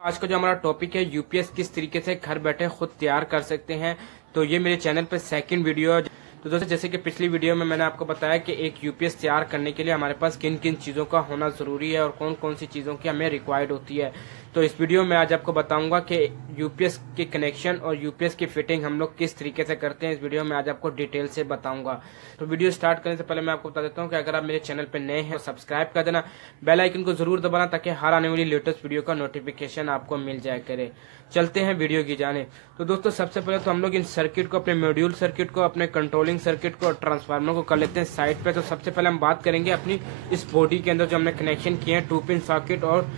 आज का जो हमारा टॉपिक है यूपीएस किस तरीके से घर बैठे खुद तैयार कर सकते हैं। तो ये मेरे चैनल पे सेकंड वीडियो है। तो दोस्तों जैसे कि पिछली वीडियो में मैंने आपको बताया कि एक यूपीएस तैयार करने के लिए हमारे पास किन किन चीज़ों का होना ज़रूरी है और कौन कौन सी चीज़ों की हमें रिक्वायर्ड होती है। तो इस वीडियो में आज आपको बताऊंगा कि यूपीएस के कनेक्शन और यूपीएस की फिटिंग हम लोग किस तरीके से करते हैं। इस वीडियो में आज आपको डिटेल से बताऊंगा। तो वीडियो स्टार्ट करने से पहले मैं आपको बता देता हूं कि अगर आप मेरे चैनल पर नए हैं तो सब्सक्राइब कर देना, बेल आइकन को जरूर दबाना ताकि हर आने वाली लेटेस्ट वीडियो का नोटिफिकेशन आपको मिल जाया करे। चलते हैं वीडियो की जाने। तो दोस्तों सबसे पहले तो हम लोग इन सर्किट को, अपने मॉड्यूल सर्किट को, अपने कंट्रोलिंग सर्किट को और ट्रांसफार्मर को कर लेते हैं साइड पे। तो सबसे पहले हम बात करेंगे अपनी इस बॉडी के अंदर जो हमने कनेक्शन किए हैं 2 पिन सॉकेट और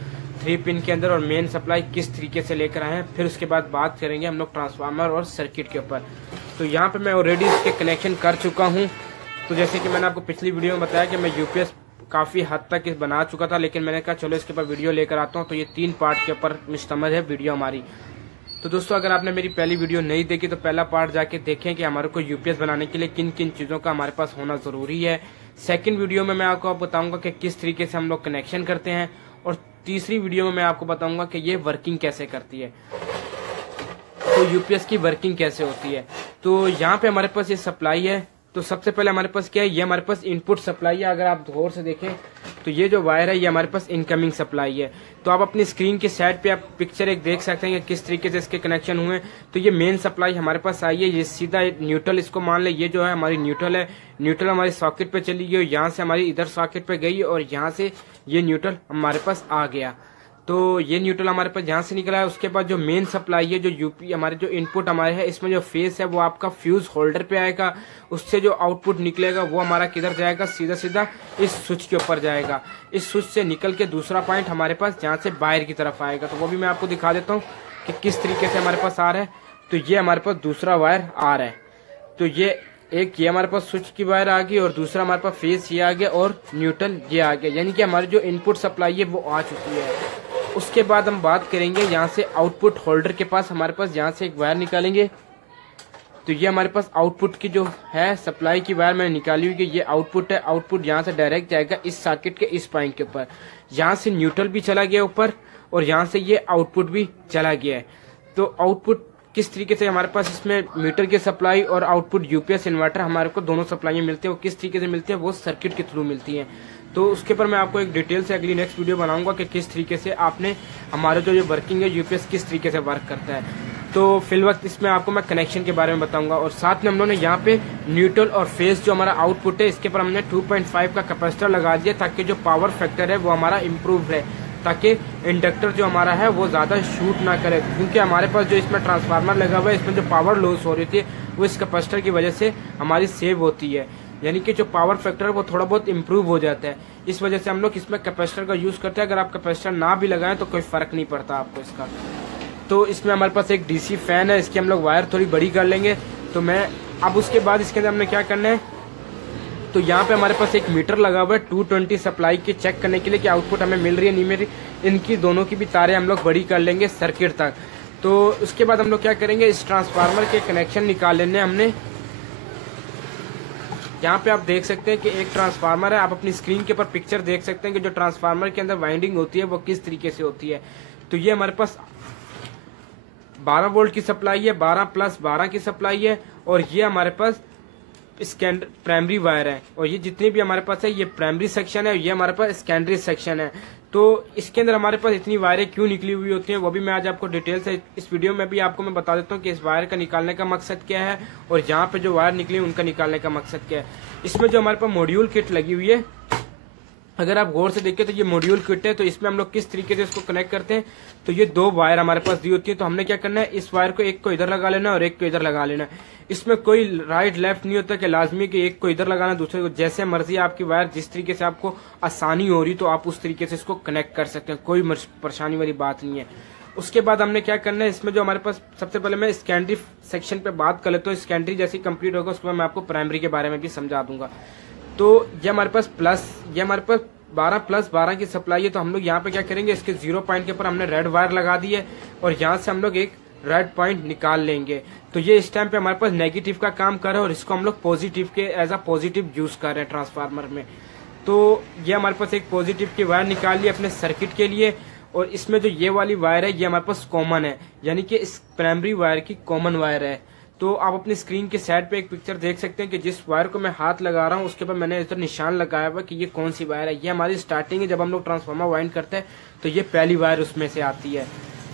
3 पिन के अंदर और मेन सप्लाई किस तरीके से लेकर आए हैं। फिर उसके बाद बात करेंगे हम लोग ट्रांसफार्मर और सर्किट के ऊपर। तो यहाँ पे मैं ऑलरेडी इसके कनेक्शन कर चुका हूँ। तो जैसे कि मैंने आपको पिछली वीडियो में बताया कि मैं यूपीएस काफ़ी हद तक इस बना चुका था, लेकिन मैंने कहा चलो इसके ऊपर वीडियो लेकर आता हूँ। तो ये 3 पार्ट के ऊपर मुश्तमिल है वीडियो हमारी। तो दोस्तों अगर आपने मेरी पहली वीडियो नहीं देखी तो पहला पार्ट जाके देखें कि हमारे को यूपीएस बनाने के लिए किन किन चीज़ों का हमारे पास होना ज़रूरी है। सेकंड वीडियो में मैं आपको बताऊंगा कि किस तरीके से हम लोग कनेक्शन करते हैं, और तीसरी वीडियो में मैं आपको बताऊंगा कि ये वर्किंग कैसे करती है, तो यूपीएस की वर्किंग कैसे होती है। तो यहाँ पे हमारे पास ये सप्लाई है। तो सबसे पहले हमारे पास क्या है, ये हमारे पास इनपुट सप्लाई है। अगर आप गौर से देखें तो ये जो वायर है ये हमारे पास इनकमिंग सप्लाई है। तो आप अपनी स्क्रीन के साइड पे आप पिक्चर एक देख सकते हैं कि किस तरीके से इसके कनेक्शन हुए। तो ये मेन सप्लाई हमारे पास आई है, ये सीधा न्यूट्रल, इसको मान ले ये जो है हमारी न्यूट्रल है। न्यूट्रल हमारी सॉकेट पे चली गई और यहाँ से हमारी इधर सॉकेट पे गई और यहाँ से ये न्यूट्रल हमारे पास आ गया। तो ये न्यूट्रल हमारे पास यहाँ से निकला है। उसके बाद जो मेन सप्लाई है, जो यूपी हमारे जो इनपुट हमारे है, इसमें जो फेस है वो आपका फ्यूज होल्डर पे आएगा। उससे जो आउटपुट निकलेगा वो हमारा किधर जाएगा, सीधा सीधा इस स्विच के ऊपर जाएगा। इस स्विच से निकल के दूसरा पॉइंट हमारे पास जहाँ से बाहर की तरफ आएगा। तो वो भी मैं आपको दिखा देता हूँ कि किस तरीके से हमारे पास आ रहा है। तो ये हमारे पास दूसरा वायर आ रहा है। तो ये हमारे पास स्विच की वायर आ गई और दूसरा हमारे पास फेस ये आ गया और न्यूट्रल ये आ गया, यानी कि हमारी जो इनपुट सप्लाई है वो आ चुकी है। उसके बाद हम बात करेंगे यहाँ से आउटपुट होल्डर के पास, हमारे पास यहाँ से एक वायर निकालेंगे। तो ये हमारे पास आउटपुट की जो है सप्लाई की वायर मैंने निकाली हुई कि ये आउटपुट है। आउटपुट यहाँ से डायरेक्ट जाएगा इस सॉकेट के इस पॉइंट के ऊपर। यहाँ से न्यूट्रल भी चला गया ऊपर और यहाँ से ये आउटपुट भी चला गया है। तो आउटपुट किस तरीके से हमारे पास इसमें मीटर की सप्लाई और आउटपुट यूपीएस इन्वर्टर हमारे को दोनों सप्लाई मिलती है। वो किस तरीके से मिलती है, वो सर्किट के थ्रू मिलती है। तो उसके ऊपर मैं आपको एक डिटेल से अगली नेक्स्ट वीडियो बनाऊंगा कि किस तरीके से आपने हमारा जो ये वर्किंग है यूपीएस किस तरीके से वर्क करता है। तो फिल वक्त इसमें आपको मैं कनेक्शन के बारे में बताऊंगा। और साथ में हम लोगों ने यहाँ पे न्यूट्रल और फेस जो हमारा आउटपुट है इसके ऊपर हमने 2.5 का कैपेसिटर लगा दिया ताकि जो पावर फैक्टर है वो हमारा इम्प्रूव रहे, ताकि इंडक्टर जो हमारा है वो ज़्यादा शूट ना करे। क्योंकि हमारे पास जो इसमें ट्रांसफार्मर लगा हुआ है इसमें जो पावर लॉस हो रही थी वो इस कैपेसिटर की वजह से हमारी सेव होती है, यानी कि जो पावर फैक्टर है वो थोड़ा बहुत इम्प्रूव हो जाता है। इस वजह से हम लोग इसमें कैपेसिटर का यूज़ करते हैं। अगर आप कैपेसिटर ना भी लगाएं तो कोई फ़र्क नहीं पड़ता आपको इसका। तो इसमें हमारे पास एक डीसी फैन है, इसकी हम लोग वायर थोड़ी बड़ी कर लेंगे। तो मैं अब उसके बाद इसके अंदर हमने क्या करना है, तो यहाँ पे हमारे पास एक मीटर लगा हुआ है 220 सप्लाई की चेक करने के लिए कि आउटपुट हमें मिल रही है नहीं मिल रही। इनकी दोनों की भी तारें हम लोग बड़ी कर लेंगे सर्किट तक। तो उसके बाद हम लोग क्या करेंगे, इस ट्रांसफार्मर के कनेक्शन निकाल लेने हमने। यहाँ पे आप देख सकते हैं कि एक ट्रांसफार्मर है। आप अपनी स्क्रीन के ऊपर पिक्चर देख सकते हैं कि जो ट्रांसफार्मर के अंदर वाइंडिंग होती है वो किस तरीके से होती है। तो ये हमारे पास 12 वोल्ट की सप्लाई है, 12 प्लस 12 की सप्लाई है, और ये हमारे पास प्राइमरी वायर है। और ये जितनी भी हमारे पास है ये प्राइमरी सेक्शन है, ये हमारे पास सेकेंडरी सेक्शन है। तो इसके अंदर हमारे पास इतनी वायरें क्यों निकली हुई होती हैं वो भी मैं आज आपको डिटेल से इस वीडियो में भी आपको मैं बता देता हूँ कि इस वायर का निकालने का मकसद क्या है और यहाँ पे जो वायर निकली उनका निकालने का मकसद क्या है। इसमें जो हमारे पास मॉड्यूल किट लगी हुई है, अगर आप गौर से देखें तो ये मॉड्यूल किट है। तो इसमें हम लोग किस तरीके से इसको कनेक्ट करते हैं, तो ये 2 वायर हमारे पास दी होती है। तो हमने क्या करना है, इस वायर को एक को इधर लगा लेना और एक को इधर लगा लेना। इसमें कोई राइट लेफ्ट नहीं होता कि लाजमी कि एक को इधर लगाना दूसरे को, जैसे मर्जी आपकी वायर जिस तरीके से आपको आसानी हो रही तो आप उस तरीके से इसको कनेक्ट कर सकते हैं, कोई परेशानी वाली बात नहीं है। उसके बाद हमने क्या करना है, इसमें जो हमारे पास सबसे पहले मैं सेकेंडरी सेक्शन पे बात कर लेता हूँ। सेकेंडरी जैसे कंप्लीट होगा उसके बाद मैं आपको प्राइमरी के बारे में भी समझा दूंगा। तो ये हमारे पास ये हमारे पास 12 प्लस 12 की सप्लाई है। तो हम लोग यहाँ पे क्या करेंगे, इसके 0 पॉइंट के ऊपर हमने रेड वायर लगा दी है और यहाँ से हम लोग एक रेड पॉइंट निकाल लेंगे। तो ये इस टाइम पे हमारे पास नेगेटिव का काम कर रहा है और इसको हम लोग पॉजिटिव के एज अ पॉजिटिव यूज कर रहे हैं ट्रांसफार्मर में। तो ये हमारे पास एक पॉजिटिव की वायर निकाल ली अपने सर्किट के लिए। और इसमें जो ये वाली वायर है ये हमारे पास कॉमन है, यानी कि इस प्राइमरी वायर की कॉमन वायर है। तो आप अपनी स्क्रीन के साइड पे एक पिक्चर देख सकते हैं कि जिस वायर को मैं हाथ लगा रहा हूँ उसके ऊपर मैंने इधर निशान लगाया हुआ कि ये कौन सी वायर है। ये हमारी स्टार्टिंग है, जब हम लोग ट्रांसफार्मर वाइंड करते हैं तो ये पहली वायर उसमें से आती है।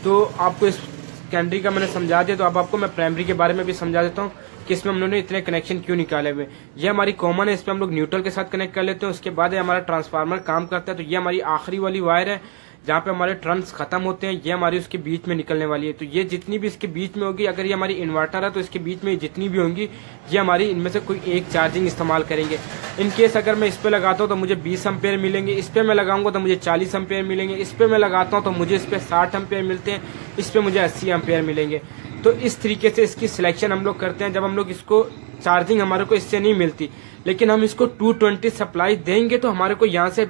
तो आपको इस सेकेंडरी का मैंने समझा दिया, तो अब आपको मैं प्राइमरी के बारे में भी समझा देता हूँ कि इसमें हम लोगों ने इतने कनेक्शन क्यों निकाले हुए। ये हमारी कॉमन है, इसमें हम लोग न्यूट्रल के साथ कनेक्ट कर लेते हैं। उसके बाद हमारा ट्रांसफार्मर काम करता है। तो ये हमारी आखिरी वाली वायर है जहाँ पे हमारे टर्न्स खत्म होते हैं, ये हमारी उसके बीच में निकलने वाली है। तो ये जितनी भी इसके बीच में होगी, अगर ये हमारी इन्वर्टर है तो इसके बीच में जितनी भी होंगी ये हमारी इनमें से कोई एक चार्जिंग इस्तेमाल करेंगे। इन केस अगर मैं इस पे लगाता हूँ तो मुझे 20 एम्पेयर मिलेंगे, इस पे मैं लगाऊंगा तो मुझे 40 एम्पेयर मिलेंगे, इस पे मैं लगाता हूँ तो मुझे इस पे 60 एम्पेयर मिलते हैं, इस पे मुझे 80 एम्पेयर मिलेंगे। तो इस तरीके से इसकी सिलेक्शन हम लोग करते हैं। जब हम लोग इसको चार्जिंग हमारे को इससे नहीं मिलती, लेकिन हम इसको 220 सप्लाई देंगे तो हमारे को यहाँ से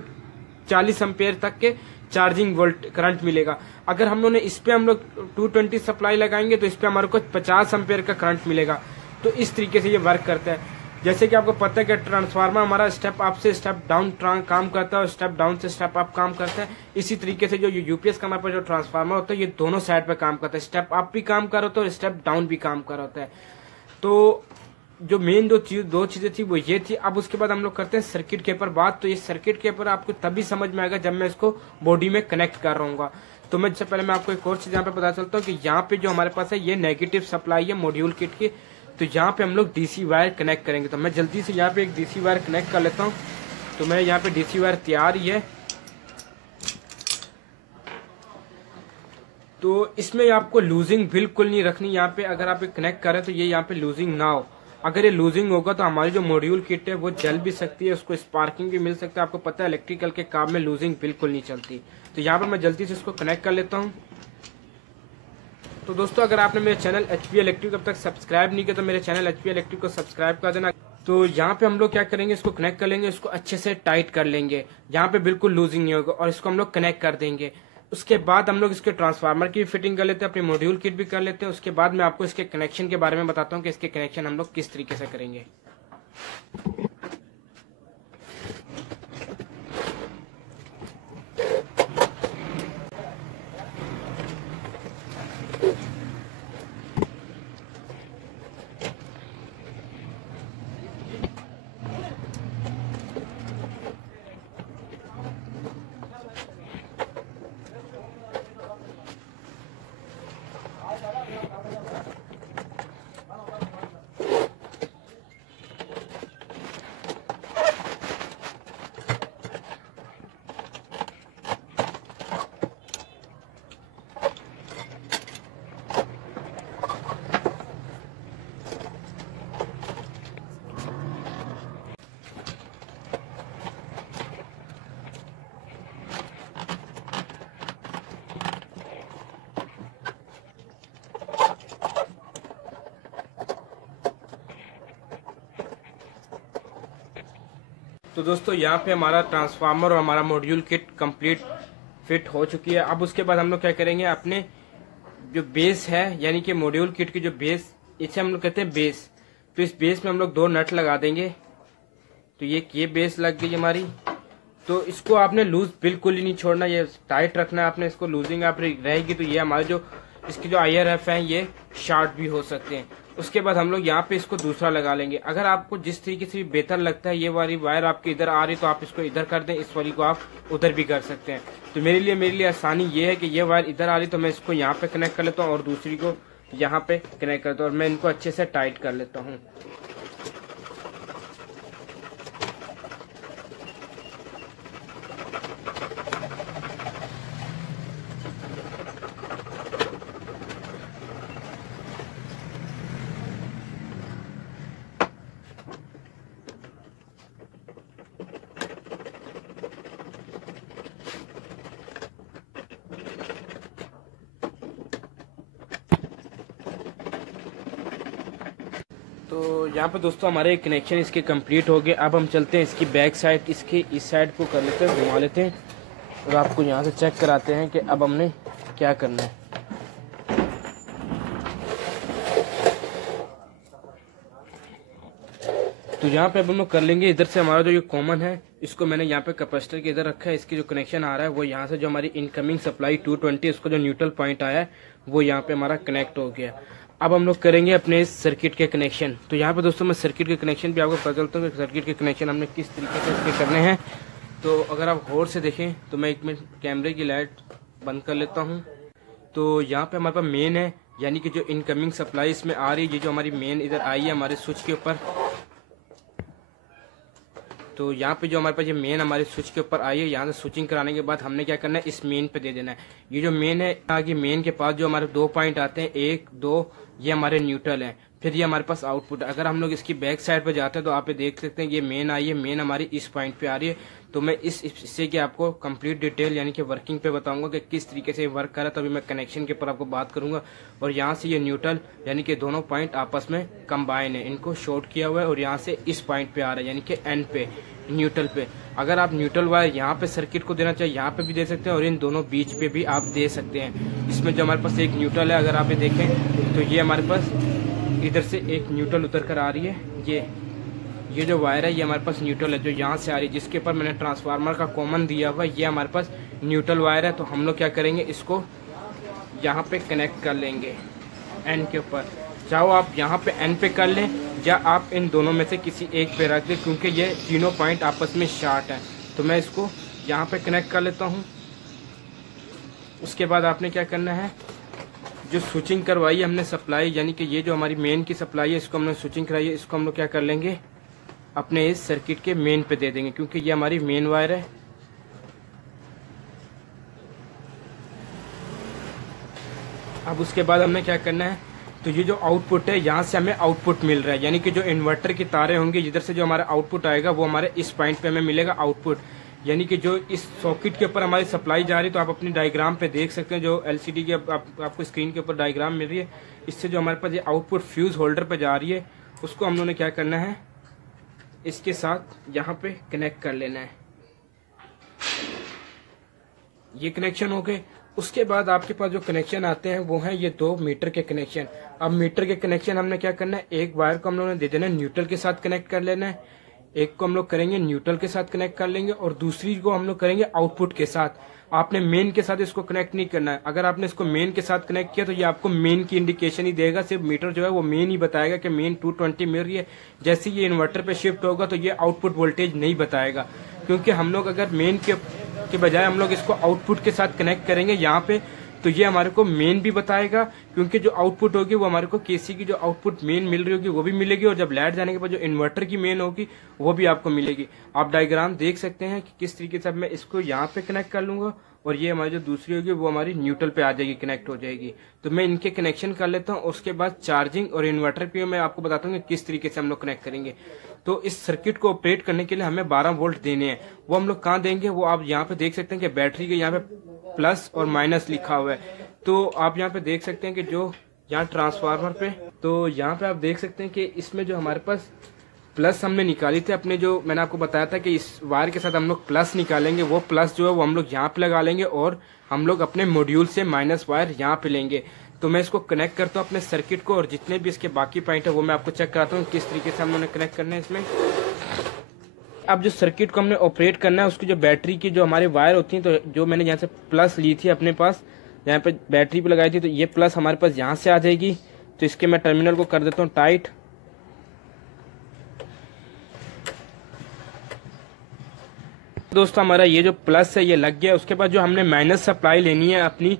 40 एम्पेयर तक के चार्जिंग वोल्ट करंट मिलेगा। अगर हम लोग ने इस पे हम लोग 220 सप्लाई लगाएंगे तो इस पे हमारे को 50 एम्पेयर का करंट मिलेगा। तो इस तरीके से ये वर्क करता है। जैसे कि आपको पता है कि ट्रांसफार्मर हमारा स्टेप अप से स्टेप डाउन काम करता है और स्टेप डाउन से स्टेप अप काम करता है। इसी तरीके से जो यूपीएस का हमारे पास जो ट्रांसफार्मर होता है ये दोनों साइड पे काम करता है, स्टेप अप भी काम कर रहा होता है और स्टेप डाउन भी काम कर रहा होता है। तो जो मेन दो चीजें थी वो ये थी। अब उसके बाद हम लोग करते हैं सर्किट के ऊपर बात। तो ये सर्किट के ऊपर आपको तभी समझ में आएगा जब मैं इसको बॉडी में कनेक्ट कर रहा हूँ। तो मैं इससे पहले मैं आपको एक और चीज यहाँ पे पता चलता हूँ कि यहाँ पे जो हमारे पास है ये नेगेटिव सप्लाई है मॉड्यूल किट की। तो यहाँ पे हम लोग डीसी वायर कनेक्ट करेंगे। तो मैं जल्दी से यहाँ पे एक डीसी वायर कनेक्ट कर लेता हूँ। तो मैं यहाँ पे डीसी वायर तैयार ही है। तो इसमें आपको लूजिंग बिल्कुल नहीं रखनी। यहाँ पे अगर आप कनेक्ट करें तो ये यहाँ पे लूजिंग ना हो। अगर ये लूजिंग होगा तो हमारी जो मॉड्यूल किट है वो जल भी सकती है, उसको स्पार्किंग भी मिल सकता है। आपको पता है इलेक्ट्रिकल के काम में लूजिंग बिल्कुल नहीं चलती। तो यहाँ पर मैं जल्दी से इसको कनेक्ट कर लेता हूँ। तो दोस्तों अगर आपने मेरे चैनल एचपी इलेक्ट्रिक अब तक सब्सक्राइब नहीं किया तो मेरे चैनल एचपी इलेक्ट्रिक को सब्सक्राइब कर देना। तो यहाँ पे हम लोग क्या करेंगे, इसको कनेक्ट कर लेंगे, इसको अच्छे से टाइट कर लेंगे। यहाँ पे बिल्कुल लूजिंग नहीं होगा और इसको हम लोग कनेक्ट कर देंगे। उसके बाद हम लोग इसके ट्रांसफार्मर की फिटिंग कर लेते हैं, अपनी मॉड्यूल किट भी कर लेते हैं। उसके बाद मैं आपको इसके कनेक्शन के बारे में बताता हूँ कि इसके कनेक्शन हम लोग किस तरीके से करेंगे। तो दोस्तों यहाँ पे हमारा ट्रांसफार्मर और हमारा मॉड्यूल किट कंप्लीट फिट हो चुकी है। अब उसके बाद हम लोग क्या करेंगे, अपने जो बेस है यानी कि मॉड्यूल किट की जो बेस, इसे हम लोग कहते हैं बेस। तो इस बेस में हम लोग 2 नट लगा देंगे। तो ये बेस लग गई हमारी। तो इसको आपने लूज बिल्कुल ही नहीं छोड़ना, ये टाइट रखना है आपने। इसको लूजिंग आप रहेगी तो ये हमारे जो इसके जो IRF है ये शार्ट भी हो सकते हैं। उसके बाद हम लोग यहाँ पे इसको दूसरा लगा लेंगे। अगर आपको जिस तरीके से भी बेहतर लगता है, ये वाली वायर आपके इधर आ रही तो आप इसको इधर कर दें, इस वाली को आप उधर भी कर सकते हैं। तो मेरे लिए आसानी ये है कि ये वायर इधर आ रही तो मैं इसको यहाँ पे कनेक्ट कर लेता हूँ और दूसरी को यहाँ पे कनेक्ट करता हूँ और मैं इनको अच्छे से टाइट कर लेता हूँ। तो यहाँ पे दोस्तों हमारे कनेक्शन इसके कंप्लीट हो गए। अब हम चलते हैं इसकी बैक साइड, इसके इस साइड को कर लेते हैं, घुमा लेते हैं और आपको यहाँ से चेक कराते हैं कि अब हमने क्या करना है। तो यहाँ पे अब हम लोग कर लेंगे, इधर से हमारा जो ये कॉमन है इसको मैंने यहाँ पे कैपेसिटर के इधर रखा है। इसकी जो कनेक्शन आ रहा है वो यहाँ से जो हमारी इनकमिंग सप्लाई 220 उसका जो न्यूट्रल पॉइंट आया है वो यहाँ पे हमारा कनेक्ट हो गया। अब हम लोग करेंगे अपने इस सर्किट के कनेक्शन। तो यहाँ पे दोस्तों मैं सर्किट के कनेक्शन भी आपको बता चलता हूँ कि सर्किट के कनेक्शन हमने किस तरीके से इसके करने हैं। तो अगर आप गौर से देखें तो मैं एक मिनट कैमरे की लाइट बंद कर लेता हूँ। तो यहाँ पे हमारे पास मेन है, यानी कि जो इनकमिंग सप्लाई इसमें आ रही है, ये जो हमारी मेन इधर आई है हमारे स्विच के ऊपर। तो यहाँ पे जो हमारे पास ये मेन हमारे स्विच के ऊपर आई है, यहाँ से स्विचिंग कराने के बाद हमने क्या करना है, इस मेन पे दे देना है। ये जो मेन है, आगे मेन के पास जो हमारे 2 पॉइंट आते हैं, 1 2, ये हमारे न्यूट्रल हैं। फिर ये हमारे पास आउटपुट है। अगर हम लोग इसकी बैक साइड पे जाते हैं तो आप ये देख सकते हैं ये मेन आई है, मेन हमारी इस पॉइंट पे आ रही है। तो मैं इस हिस्से की आपको कंप्लीट डिटेल यानी कि वर्किंग पे बताऊंगा कि किस तरीके से वर्क कर रहा है। तभी मैं कनेक्शन के ऊपर आपको बात करूंगा। और यहाँ से ये न्यूट्रल यानी कि दोनों पॉइंट आपस में कंबाइन है, इनको शॉर्ट किया हुआ है और यहाँ से इस पॉइंट पे आ रहा है यानी कि एंड पे, न्यूट्रल पे। अगर आप न्यूट्रल वायर यहाँ पे सर्किट को देना चाहिए, यहाँ पे भी दे सकते हैं और इन दोनों बीच पे भी आप दे सकते हैं। इसमें जो हमारे पास एक न्यूट्रल है, अगर आप ये देखें तो ये हमारे पास इधर से एक न्यूट्रल उतर कर आ रही है। ये जो वायर है ये हमारे पास न्यूट्रल है जो यहाँ से आ रही है, जिसके ऊपर मैंने ट्रांसफार्मर का कॉमन दिया हुआ, ये हमारे पास न्यूट्रल वायर है। तो हम लोग क्या करेंगे, इसको यहाँ पे कनेक्ट कर लेंगे एन के ऊपर। चाहो आप यहाँ पे एन पे कर लें या आप इन दोनों में से किसी एक पे रख दें, क्योंकि ये तीनों पॉइंट आपस में शार्ट है। तो मैं इसको यहाँ पे कनेक्ट कर लेता हूँ। उसके बाद आपने क्या करना है, जो स्विचिंग करवाई है हमने सप्लाई, यानी कि ये जो हमारी मेन की सप्लाई है, इसको हमने स्विचिंग कराई है, इसको हम लोग क्या कर लेंगे, अपने इस सर्किट के मेन पे दे देंगे, क्योंकि ये हमारी मेन वायर है। अब उसके बाद हमें क्या करना है, तो ये जो आउटपुट है यहाँ से हमें आउटपुट मिल रहा है, यानी कि जो इन्वर्टर की तारें होंगी जिधर से जो हमारा आउटपुट आएगा वो हमारे इस पॉइंट पे हमें मिलेगा आउटपुट। यानी कि जो इस सॉकेट के ऊपर हमारी सप्लाई जा रही है, तो आप अपनी डायग्राम पे देख सकते हैं, जो एलसीडी की आपको स्क्रीन के ऊपर डायग्राम मिल रही है, इससे जो हमारे पास ये आउटपुट फ्यूज होल्डर पे जा रही है, उसको हम लोगों ने क्या करना है, इसके साथ यहाँ पे कनेक्ट कर लेना है। ये कनेक्शन हो गए। उसके बाद आपके पास जो कनेक्शन आते हैं वो हैं ये 2 मीटर के कनेक्शन। अब मीटर के कनेक्शन हमने क्या करना है, एक वायर को हम लोगों ने दे देना है न्यूट्रल के साथ कनेक्ट कर लेना है, एक को हम लोग करेंगे न्यूट्रल के साथ कनेक्ट कर लेंगे और दूसरी को हम लोग करेंगे आउटपुट के साथ। आपने मेन के साथ इसको कनेक्ट नहीं करना है। अगर आपने इसको मेन के साथ कनेक्ट किया तो ये आपको मेन की इंडिकेशन ही देगा, सिर्फ मीटर जो है वो मेन ही बताएगा कि मेन 220 मिल रही है। जैसे ये इन्वर्टर पे शिफ्ट होगा तो ये आउटपुट वोल्टेज नहीं बताएगा, क्योंकि हम लोग अगर मेन के बजाय हम लोग इसको आउटपुट के साथ कनेक्ट करेंगे यहाँ पे, तो ये हमारे को मेन भी बताएगा, क्योंकि जो आउटपुट होगी वो हमारे को केसी की जो आउटपुट मेन मिल रही होगी वो भी मिलेगी, और जब लाइट जाने के बाद जो इन्वर्टर की मेन होगी वो भी आपको मिलेगी। आप डायग्राम देख सकते हैं कि किस तरीके से मैं इसको यहाँ पे कनेक्ट कर लूंगा और ये हमारी जो दूसरी होगी वो हमारी न्यूट्रल पे आ जाएगी, कनेक्ट हो जाएगी। तो मैं इनके कनेक्शन कर लेता हूँ। उसके बाद चार्जिंग और इन्वर्टर पे मैं आपको बताता हूँ कि किस तरीके से हम लोग कनेक्ट करेंगे। तो इस सर्किट को ऑपरेट करने के लिए हमें 12 वोल्ट देने हैं। वो हम लोग कहाँ देंगे, वो आप यहाँ पे देख सकते हैं कि बैटरी के यहाँ पे प्लस और माइनस लिखा हुआ है। तो आप यहाँ पे देख सकते हैं कि जो यहाँ ट्रांसफार्मर पे, तो यहाँ पे आप देख सकते हैं कि इसमें जो हमारे पास प्लस हमने निकाली थी अपने, जो मैंने आपको बताया था कि इस वायर के साथ हम लोग प्लस निकालेंगे, वो प्लस जो है वो हम लोग यहाँ पे लगा लेंगे और हम लोग अपने मॉड्यूल से माइनस वायर यहाँ पे लेंगे। तो मैं इसको कनेक्ट करता हूँ अपने सर्किट को, और जितने भी इसके बाकी पॉइंट है वो मैं आपको चेक कराता हूँ किस तरीके से हम लोगों ने कनेक्ट करना है इसमें। अब जो सर्किट को हमने ऑपरेट करना है, उसकी जो बैटरी की जो हमारी वायर होती है, तो जो मैंने यहाँ से प्लस ली थी अपने पास, यहाँ पे बैटरी पे लगाई थी, तो ये प्लस हमारे पास यहाँ से आ जाएगी। तो इसके मैं टर्मिनल को कर देता हूँ टाइट। दोस्तों हमारा ये जो प्लस है ये लग गया। उसके बाद जो हमने माइनस सप्लाई लेनी है अपनी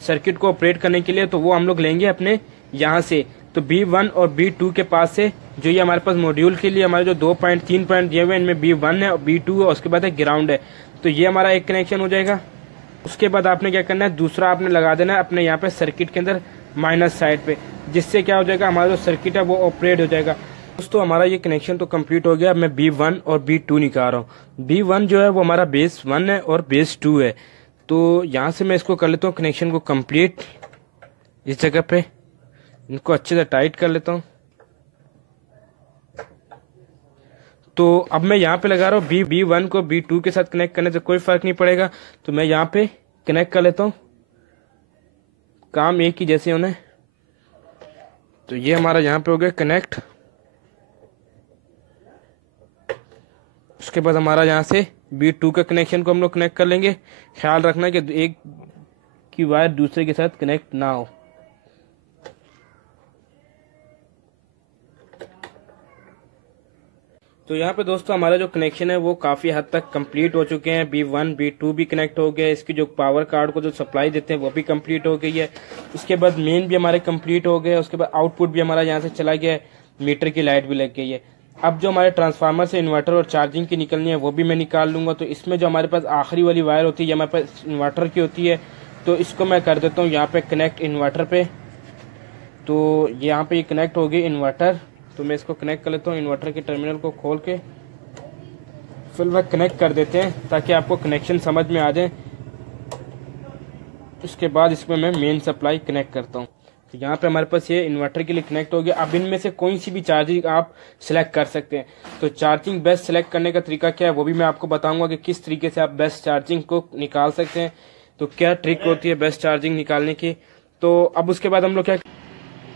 सर्किट को ऑपरेट करने के लिए, तो वो हम लोग लेंगे अपने यहाँ से। तो B1 और B2 के पास से जो ये हमारे पास मॉड्यूल के लिए हमारे जो 2 पॉइंट 3 पॉइंट दिए हुए हैं, इनमें B1 है और B2 है, उसके बाद है ग्राउंड है। तो ये हमारा एक कनेक्शन हो जाएगा। उसके बाद आपने क्या करना है, दूसरा आपने लगा देना है अपने यहाँ पे सर्किट के अंदर माइनस साइड पे, जिससे क्या हो जाएगा, हमारा जो सर्किट है वो ऑपरेट हो जाएगा। दोस्तों हमारा ये कनेक्शन तो कंप्लीट हो गया। अब मैं B1 और B2 निकाल रहा हूँ। B1 जो है वो हमारा बेस 1 है और बेस 2 है। तो यहाँ से मैं इसको कर लेता हूँ कनेक्शन को कंप्लीट। इस जगह पे इनको अच्छे से टाइट कर लेता हूँ। तो अब मैं यहाँ पे लगा रहा हूँ B1 को B2 के साथ कनेक्ट करने से कोई फर्क नहीं पड़ेगा। तो मैं यहाँ पे कनेक्ट कर लेता हूँ, काम एक ही जैसे होना है। तो ये हमारा यहाँ पे हो गया कनेक्ट। उसके बाद हमारा यहाँ से B2 का कनेक्शन को हम लोग कनेक्ट कर लेंगे। ख्याल रखना कि एक की वायर दूसरे के साथ कनेक्ट ना हो। तो यहाँ पे दोस्तों हमारा जो कनेक्शन है वो काफ़ी हद तक कंप्लीट हो चुके हैं। B1 B2 भी कनेक्ट हो गया है, इसकी जो पावर कार्ड को जो सप्लाई देते हैं वो भी कंप्लीट हो गई है। उसके बाद मेन भी हमारे कंप्लीट हो गए, उसके बाद आउटपुट भी हमारा यहाँ से चला गया है, मीटर की लाइट भी लग गई है। अब जो हमारे ट्रांसफार्मर से इन्वर्टर और चार्जिंग की निकलनी है वो भी मैं निकाल लूँगा। तो इसमें जो हमारे पास आखिरी वाली वायर होती है ये हमारे पास इन्वर्टर की होती है, तो इसको मैं कर देता हूँ यहाँ पे कनेक्ट इन्वर्टर पे। तो यहाँ पे ये कनेक्ट हो गई इन्वर्टर, तो मैं इसको कनेक्ट कर लेता हूँ। इन्वर्टर के टर्मिनल को खोल के फिर वह कनेक्ट कर देते हैं ताकि आपको कनेक्शन समझ में आ जाए। उसके बाद इसमें मैं मेन सप्लाई कनेक्ट करता हूँ। तो यहाँ पे हमारे पास ये इन्वर्टर के लिए कनेक्ट हो गया। अब इनमें से कोई सी भी चार्जिंग आप सिलेक्ट कर सकते हैं। तो चार्जिंग बेस्ट सिलेक्ट करने का तरीका क्या है वो भी मैं आपको बताऊंगा कि किस तरीके से आप बेस्ट चार्जिंग को निकाल सकते हैं। तो क्या ट्रिक होती है बेस्ट चार्जिंग निकालने की। तो अब उसके बाद हम लोग क्या,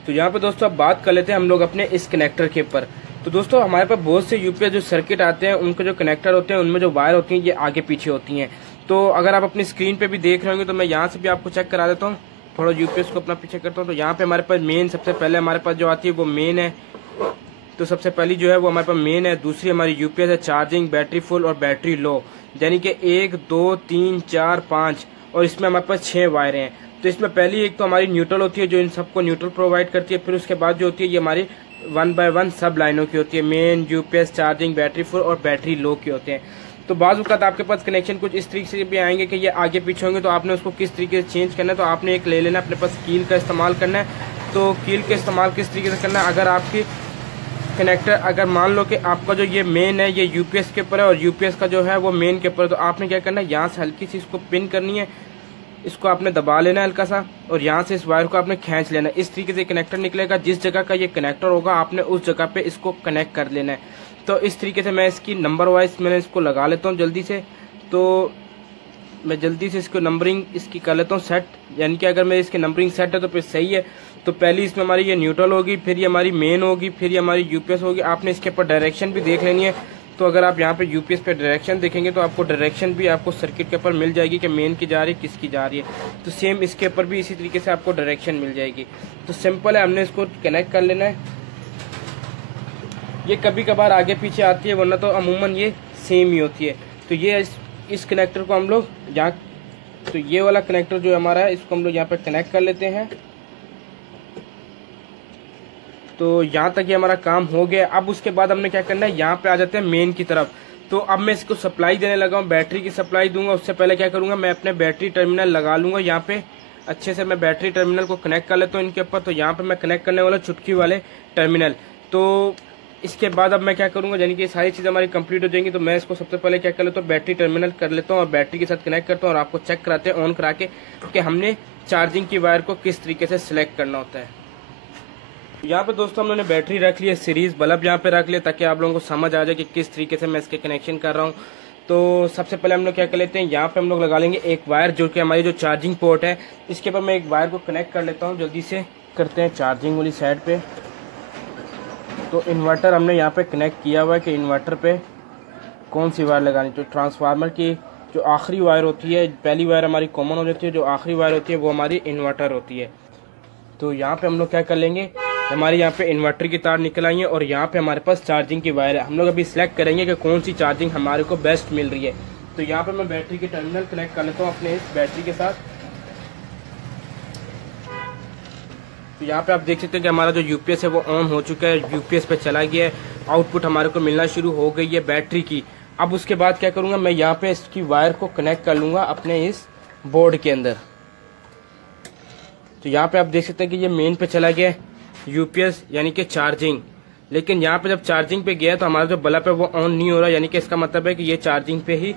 तो यहाँ पे दोस्तों अब बात कर लेते हैं हम लोग अपने इस कनेक्टर के ऊपर। तो दोस्तों हमारे पास बहुत से यूपीएस जो सर्किट आते हैं उनके जो कनेक्टर होते हैं उनमें जो वायर होती हैं ये आगे पीछे होती हैं। तो अगर आप अपनी स्क्रीन पे भी देख रहे होंगे तो मैं यहाँ से भी आपको चेक करा देता हूँ। थोड़ा यूपीएस को अपना पीछे करता हूँ। तो यहाँ पे हमारे पास मेन सबसे पहले हमारे पास जो आती है वो मेन है। तो सबसे पहली जो है वो हमारे पास मेन है। दूसरी हमारी यूपीएस है चार्जिंग, बैटरी फुल और बैटरी लो, यानी कि 1 2 3 4 5 और इसमें हमारे पास 6 वायरें हैं। तो इसमें पहली एक तो हमारी न्यूट्रल होती है जो इन सबको न्यूट्रल प्रोवाइड करती है। फिर उसके बाद जो होती है ये हमारी 1 बाय 1 सब लाइनों की होती है। Main, UPS, charging, battery full और बैटरी लो की होते हैं। तो बाज़ वक़्त आपके पास कनेक्शन कुछ इस तरीके से भी आएंगे कि ये आगे पीछे होंगे, तो आपने उसको किस तरीके से चेंज करना है। तो आपने एक ले लेना, अपने पास कील का इस्तेमाल करना है। तो कील का इस्तेमाल किस तरीके से करना है, अगर आपकी कनेक्टर अगर मान लो कि आपका जो ये मेन है ये यूपीएस के ऊपर है और यूपीएस का जो है वो मेन के ऊपर है, तो आपने क्या करना है, यहाँ से हल्की सी इसको पिन करनी है, इसको आपने दबा लेना है हल्का सा और यहाँ से इस वायर को आपने खींच लेना है। इस तरीके से कनेक्टर निकलेगा। जिस जगह का ये कनेक्टर होगा आपने उस जगह पे इसको कनेक्ट कर लेना है। तो इस तरीके से मैं इसकी नंबर वाइज मैंने इसको लगा लेता हूँ जल्दी से। तो मैं जल्दी से इसको नंबरिंग इसकी कर लेता हूँ सेट, यानी कि अगर मेरी इसकी नंबरिंग सेट है तो फिर सही है। तो पहली इसमें हमारी ये न्यूट्रल होगी, फिर ये हमारी मेन होगी, फिर ये हमारी यूपीएस होगी। आपने इसके ऊपर डायरेक्शन भी देख लेनी है। तो अगर आप यहाँ पे यूपीएस पे डायरेक्शन देखेंगे तो आपको डायरेक्शन भी आपको सर्किट के ऊपर मिल जाएगी कि मेन की जा रही है किसकी जा रही है। तो सेम इसके ऊपर भी इसी तरीके से आपको डायरेक्शन मिल जाएगी। तो सिंपल है, हमने इसको कनेक्ट कर लेना है। ये कभी कभार आगे पीछे आती है वरना तो अमूमन ये सेम ही होती है। तो ये इस कनेक्टर को हम लोग यहाँ, तो ये वाला कनेक्टर जो हमारा है इसको हम लोग यहाँ पे कनेक्ट कर लेते हैं। तो यहाँ तक ये हमारा काम हो गया। अब उसके बाद हमने क्या करना है, यहाँ पे आ जाते हैं मेन की तरफ। तो अब मैं इसको सप्लाई देने लगा हूँ, बैटरी की सप्लाई दूंगा। उससे पहले क्या करूंगा, मैं अपने बैटरी टर्मिनल लगा लूंगा। यहाँ पे अच्छे से मैं बैटरी टर्मिनल को कनेक्ट कर लेता हूँ इनके ऊपर। तो यहाँ पे मैं कनेक्ट करने वाला चुटकी वाले टर्मिनल। तो इसके बाद अब मैं क्या करूंगा, यानी कि सारी चीज़ हमारी कंप्लीट हो जाएंगी। तो मैं इसको सबसे पहले क्या कर लेता हूँ, बैटरी टर्मिनल कर लेता हूँ और बैटरी के साथ कनेक्ट करता हूँ और आपको चेक कराते हैं ऑन करा के कि हमने चार्जिंग की वायर को किस तरीके से सिलेक्ट करना होता है। यहाँ पे दोस्तों हम लोगों ने बैटरी रख ली है, सीरीज बल्ब यहाँ पे रख लिया ताकि आप लोगों को समझ आ जाए कि किस तरीके से मैं इसके कनेक्शन कर रहा हूँ। तो सबसे पहले हम लोग क्या कर लेते हैं, यहाँ पे हम लोग लगा लेंगे एक वायर जो कि हमारी जो चार्जिंग पोर्ट है इसके ऊपर मैं एक वायर को कनेक्ट कर लेता हूँ। जल्दी से करते हैं चार्जिंग वाली साइड पे। तो इन्वर्टर हमने यहाँ पे कनेक्ट किया हुआ है कि इन्वर्टर पे कौन सी वायर लगानी। तो ट्रांसफार्मर की जो आखिरी वायर होती है, पहली वायर हमारी कॉमन हो जाती है, जो आखिरी वायर होती है वो हमारी इन्वर्टर होती है। तो यहाँ पे हम लोग क्या कर लेंगे, हमारे यहाँ पे इन्वर्टर की तार निकल आई है और यहाँ पे हमारे पास चार्जिंग की वायर है। हम लोग अभी सिलेक्ट करेंगे कि कौन सी चार्जिंग हमारे को बेस्ट मिल रही है। तो यहाँ पे मैं बैटरी के टर्मिनल कनेक्ट कर लेता हूँ अपने इस बैटरी के साथ। तो यहाँ पे आप देख सकते हैं कि हमारा जो यूपीएस है वो ऑन हो चुका है, यूपीएस पे चला गया है, आउटपुट हमारे को मिलना शुरू हो गई है बैटरी की। अब उसके बाद क्या करूँगा, मैं यहाँ पे इसकी वायर को कनेक्ट कर लूँगा अपने इस बोर्ड के अंदर। तो यहाँ पे आप देख सकते हैं कि ये मेन पे चला गया है यूपीएस यानी कि चार्जिंग। लेकिन यहाँ पे जब चार्जिंग पे गया तो हमारा जो बल्ब है वो ऑन नहीं हो रहा, यानी कि इसका मतलब है कि ये चार्जिंग पे ही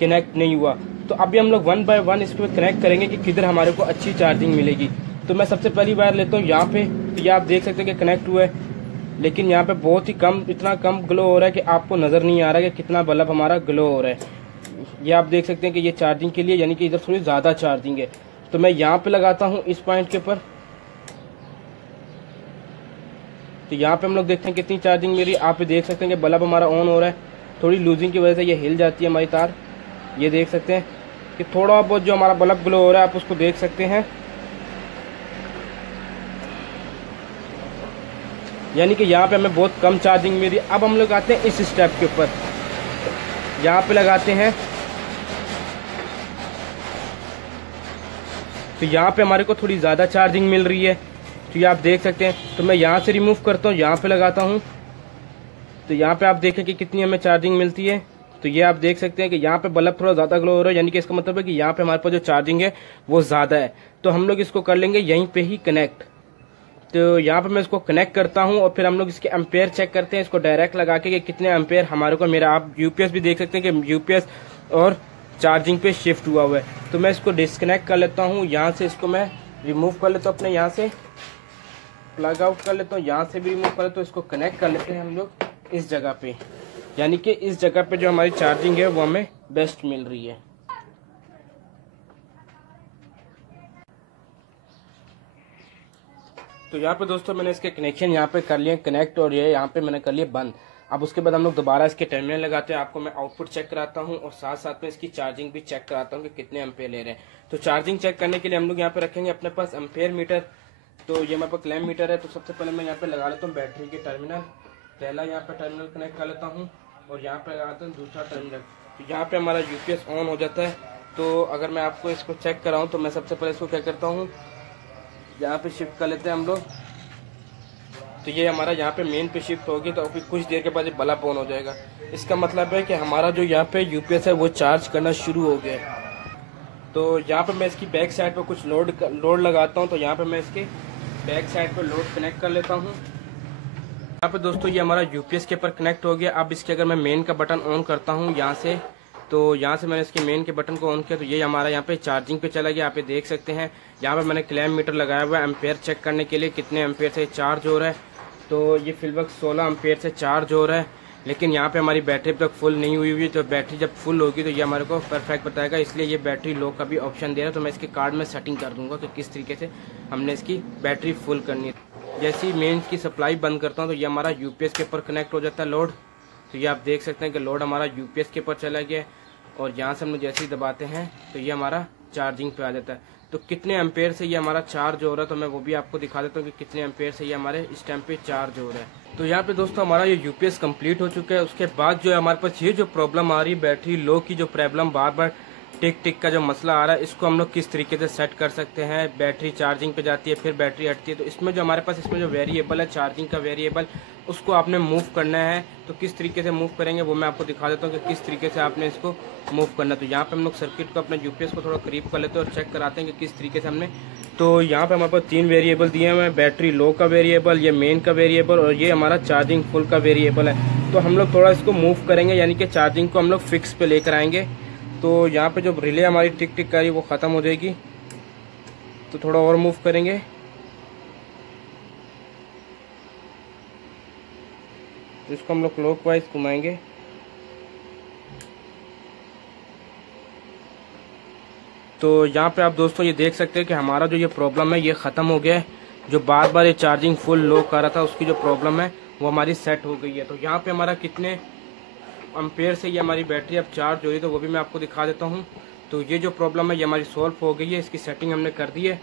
कनेक्ट नहीं हुआ। तो अभी हम लोग 1 बाय 1 इस पर कनेक्ट करेंगे कि किधर हमारे को अच्छी चार्जिंग मिलेगी। तो मैं सबसे पहली वायर लेता हूँ यहाँ पे। तो ये आप देख सकते हैं कि कनेक्ट हुआ है, लेकिन यहाँ पे बहुत ही कम, इतना कम ग्लो हो रहा है कि आपको नज़र नहीं आ रहा है कि कितना बल्ब हमारा ग्लो हो रहा है। ये आप देख सकते हैं कि ये चार्जिंग के लिए, यानी कि इधर थोड़ी ज़्यादा चार्जिंग है। तो मैं यहाँ पे लगाता हूँ इस पॉइंट के ऊपर। तो यहाँ पे हम लोग देखते हैं कितनी चार्जिंग मेरी, आप देख सकते हैं कि बल्ब हमारा ऑन हो रहा है। थोड़ी लूजिंग की वजह से ये हिल जाती है हमारी तार। ये देख सकते हैं कि थोड़ा बहुत जो हमारा बल्ब ग्लो हो रहा है आप उसको देख सकते हैं, यानी कि यहाँ पे हमें बहुत कम चार्जिंग मिल रही है। अब हम लोग आते हैं इस स्टेप के ऊपर, यहाँ पे लगाते हैं तो यहाँ पे हमारे को थोड़ी ज़्यादा चार्जिंग मिल रही है। तो ये आप देख सकते हैं। तो मैं यहाँ से रिमूव करता हूँ, यहाँ पे लगाता हूँ, तो यहाँ पे आप देखें कि कितनी हमें चार्जिंग मिलती है। तो ये आप देख सकते हैं कि यहाँ पे बल्ब थोड़ा ज़्यादा ग्लो हो रहा है, यानी कि इसका मतलब है कि यहाँ पे हमारे पास जो चार्जिंग है वो ज़्यादा है। तो हम लोग इसको कर लेंगे यहीं पे ही कनेक्ट। तो यहाँ पे मैं इसको कनेक्ट करता हूँ और फिर हम लोग इसके एम्पेयर चेक करते हैं, इसको डायरेक्ट लगा के कि कितने एम्पेयर हमारे को मेरा। आप यूपीएस भी देख सकते हैं कि यूपीएस और चार्जिंग पे शिफ्ट हुआ हुआ है। तो मैं इसको डिस्कनेक्ट कर लेता हूँ, यहाँ से इसको मैं रिमूव कर लेता हूँ, अपने यहाँ से प्लग आउट कर लेता हूँ, यहाँ से भी रिमूव कर लेता हूँ। इसको कनेक्ट कर लेते हैं हम लोग इस जगह पे, यानी कि इस जगह पे जो हमारी चार्जिंग है वो हमें बेस्ट मिल रही है। तो यहाँ पे दोस्तों मैंने इसके कनेक्शन यहाँ पे कर लिए कनेक्ट, और ये यहाँ पे मैंने कर लिए बंद। अब उसके बाद हम लोग दोबारा इसके टर्मिनल लगाते हैं। आपको मैं आउटपुट चेक कराता हूँ और साथ साथ में इसकी चार्जिंग भी चेक कराता हूँ कि कितने एम्पेयर ले रहे हैं। तो चार्जिंग चेक करने के लिए हम लोग यहाँ पे रखेंगे अपने पास एम्पेयर मीटर। तो ये मेरे पास क्लैम्प मीटर है। तो सबसे पहले मैं यहाँ पे लगा लेता हूँ बैटरी के टर्मिनल। पहला यहाँ पे टर्मिनल कनेक्ट कर लेता हूँ और यहाँ पे लगाता हूँ दूसरा टर्मिनल। तो यहाँ पे हमारा यूपीएस ऑन हो जाता है। तो अगर मैं आपको इसको चेक कराऊँ तो मैं सबसे पहले इसको क्या करता हूँ, यहाँ पे शिफ्ट कर लेते हैं हम लोग। तो ये हमारा यहाँ पे मेन पे शिफ्ट होगी, तो अभी कुछ देर के बाद ये बल्ब ऑन हो जाएगा। इसका मतलब है कि हमारा जो यहाँ पे यूपीएस है वो चार्ज करना शुरू हो गया है। तो यहाँ पे मैं इसकी बैक साइड पे कुछ लोड लगाता हूँ। तो यहाँ पे मैं इसके बैक साइड पे लोड कनेक्ट कर लेता हूँ। यहाँ पे दोस्तों ये हमारा यूपीएस के ऊपर कनेक्ट हो गया। अब इसके अगर मैं मेन का बटन ऑन करता हूँ यहाँ से, तो यहाँ से मैंने इसके मेन के बटन को ऑन किया तो ये हमारा यहाँ पे चार्जिंग पे चला गया। आप देख सकते हैं यहाँ पे मैंने क्लैम्प मीटर लगाया हुआ है एम्पेयर चेक करने के लिए कितने एम्पेयर से चार्ज हो रहा है। तो ये फिलहाल 16 एम्पेयर से चार्ज हो रहा है, लेकिन यहाँ पे हमारी बैटरी अब तक फुल नहीं हुई हुई है। तो बैटरी जब फुल होगी तो ये हमारे को परफेक्ट बताएगा, इसलिए ये बैटरी लो का भी ऑप्शन दे रहा है। तो मैं इसके कार्ड में सेटिंग कर दूंगा कि किस तरीके से हमने इसकी बैटरी फुल करनी है। जैसे ही मेन की सप्लाई बंद करता हूँ तो ये हमारा यूपीएस के ऊपर कनेक्ट हो जाता है लोड। तो ये आप देख सकते हैं कि लोड हमारा यूपीएस के ऊपर चला गया है और यहाँ से हम लोग जैसे ही दबाते हैं तो ये हमारा चार्जिंग पे आ जाता है। तो कितने एम्पेयर से ये हमारा चार्ज हो रहा है तो मैं वो भी आपको दिखा देता हूँ कि कितने एम्पेयर से ये हमारे इस टाइम पे चार्ज हो रहा है। तो यहाँ पे दोस्तों हमारा ये यूपीएस कंप्लीट हो चुका है। उसके बाद जो है हमारे पास ये जो प्रॉब्लम आ रही है बैटरी लो की जो प्रॉब्लम बार बार टिक टिक का जो मसला आ रहा है, इसको हम लोग किस तरीके से सेट कर सकते हैं। बैटरी चार्जिंग पे जाती है फिर बैटरी हटती है, तो इसमें जो हमारे पास इसमें जो वेरिएबल है चार्जिंग का वेरिएबल, उसको आपने मूव करना है। तो किस तरीके से मूव करेंगे वो मैं आपको दिखा देता हूँ कि किस तरीके से आपने इसको मूव करना है। तो यहाँ पे हम लोग सर्किट को अपने यूपीएस को थोड़ा करीब कर लेते हैं और चेक कराते हैं कि किस तरीके से हमने। तो यहाँ पे हमारे पास 3 वेरिएबल दिए हुए हैं, बैटरी लो का वेरिएबल, ये मेन का वेरिएबल और ये हमारा चार्जिंग फुल का वेरिएबल है। तो हम लोग थोड़ा इसको मूव करेंगे, यानी कि चार्जिंग को हम लोग फिक्स पे लेकर आएंगे। तो यहाँ पे जो रिले हमारी टिक टिक कर रही है वो ख़त्म हो जाएगी, तो थोड़ा और मूव करेंगे। तो इसको हम लोग क्लॉकवाइज घुमाएंगे। तो यहाँ पे आप दोस्तों ये देख सकते हैं कि हमारा जो ये प्रॉब्लम है ये ख़त्म हो गया है। जो बार बार ये चार्जिंग फुल लो कर रहा था उसकी जो प्रॉब्लम है वो हमारी सेट हो गई है। तो यहाँ पे हमारा कितने एम्पेयर से ये हमारी बैटरी अब चार्ज हो रही है तो वो भी मैं आपको दिखा देता हूँ। तो ये जो प्रॉब्लम है ये हमारी सॉल्व हो गई है, इसकी सेटिंग हमने कर दी है।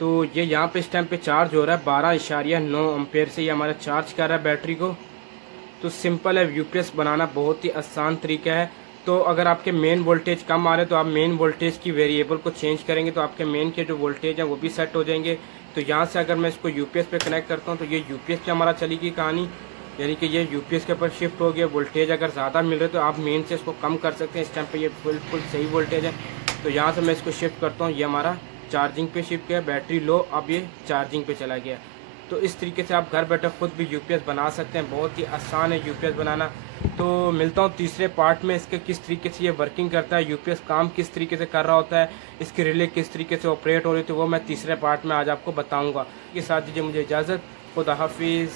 तो ये यहाँ पे इस टाइम पे चार्ज हो रहा है 12.9 एम्पेयर से ये हमारा चार्ज कर रहा है बैटरी को। तो सिंपल है, यूपीएस बनाना बहुत ही आसान तरीका है। तो अगर आपके मेन वोल्टेज कम आ रहे हैं तो आप मेन वोल्टेज की वेरिएबल को चेंज करेंगे तो आपके मेन के जो वोल्टेज है वो भी सेट हो जाएंगे। तो यहाँ से अगर मैं इसको यूपीएस पे कनेक्ट करता हूँ तो ये यूपीएस पे हमारा चलेगी कहानी, यानी कि ये यूपीएस के ऊपर शिफ्ट हो गया। वोल्टेज अगर ज़्यादा मिल रहे तो आप मेन से इसको कम कर सकते हैं। इस टाइम पे ये बिल्कुल सही वोल्टेज है। तो यहाँ से मैं इसको शिफ्ट करता हूँ, ये हमारा चार्जिंग पे शिफ्ट किया, बैटरी लो, अब ये चार्जिंग पे चला गया। तो इस तरीके से आप घर बैठे खुद भी यूपीएस बना सकते हैं, बहुत ही आसान है यूपीएस बनाना। तो मिलता हूँ तीसरे पार्ट में, इसके किस तरीके से ये वर्किंग करता है, यूपीएस काम किस तरीके से कर रहा होता है, इसकी रिले किस तरीके से ऑपरेट हो रही थी, वो मैं तीसरे पार्ट में आज आपको बताऊँगा। इसके साथ दीजिए मुझे इजाज़त, खुदा हाफिज़।